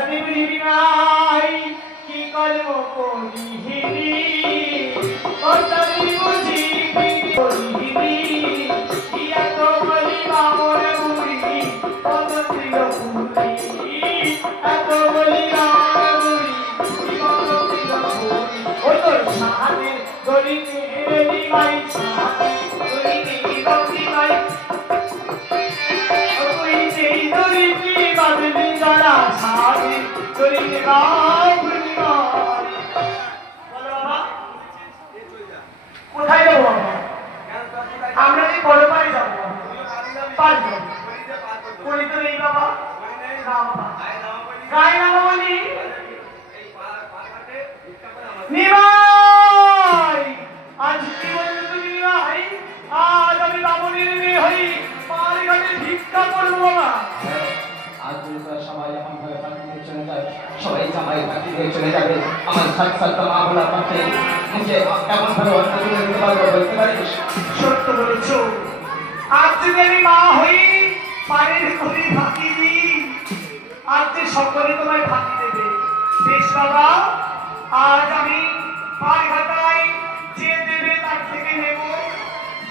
সাথে বুঝিবি নাই কি কর্ম করিহিবি কর্তাবি বুঝিবি করিহিবি ইয়া তো বলিবা মোরে বুড়ি কত প্রিয় বুড়ি এত বলিবা বুড়ি কত প্রিয় বুড়ি ওই তোর সাথে গরিতে দিবাই সাথে গরিতে দিবাই ওই যেই গরিতে বাদলি জানা সাথে গরিতে গাও গুনি গাও বলো বাবা কোথায় যাবো বাবা আমরা এই বড় পাড়ে যাবো পারবো করি তো নেই বাবা না বাবা গায়ে নামা বলি নিমাই আজ কি বলছো তুমি নিমাই আজ আমি বামুনির মেয়ে হই পাড়ে ঘাটে ভিক্ষা করবো বাবা আজ সবাই এখন ঘরে পাখি দিয়ে চলে যায় সবাই জামাই পাখি দিয়ে চলে যাবে আমার সাত সাত মা বলা পাখি মুখে এমন ভাবে অর্থ তুলে দিতে পারবো বলতে পারিস সত্য বলেছো আজ যদি আমি মা হই পাড়ের ঘরে ফাঁকি দিই আজ যে সকলে তোমায় ফাঁকি দেবে বেশ বাবা আজ আমি পাড় ঘাটাই যে দেবে তার থেকে নেব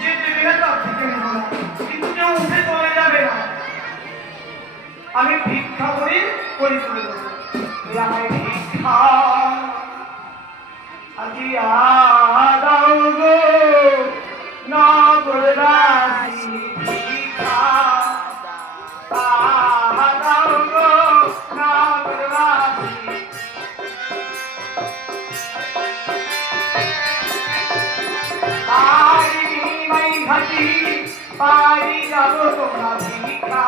যে দেবে না তার থেকে নেব না কিন্তু কেউ উঠে চলে যাবে না আমি ভিক্ষা করে করি তুলে দেবো আমায় ভিক্ষা আজি আদাও গো নগরবাসী ভিক্ষা আদাও গো নগরবাসী পারি মাই ঘাটি পারি যাবো তোমরা ভিক্ষা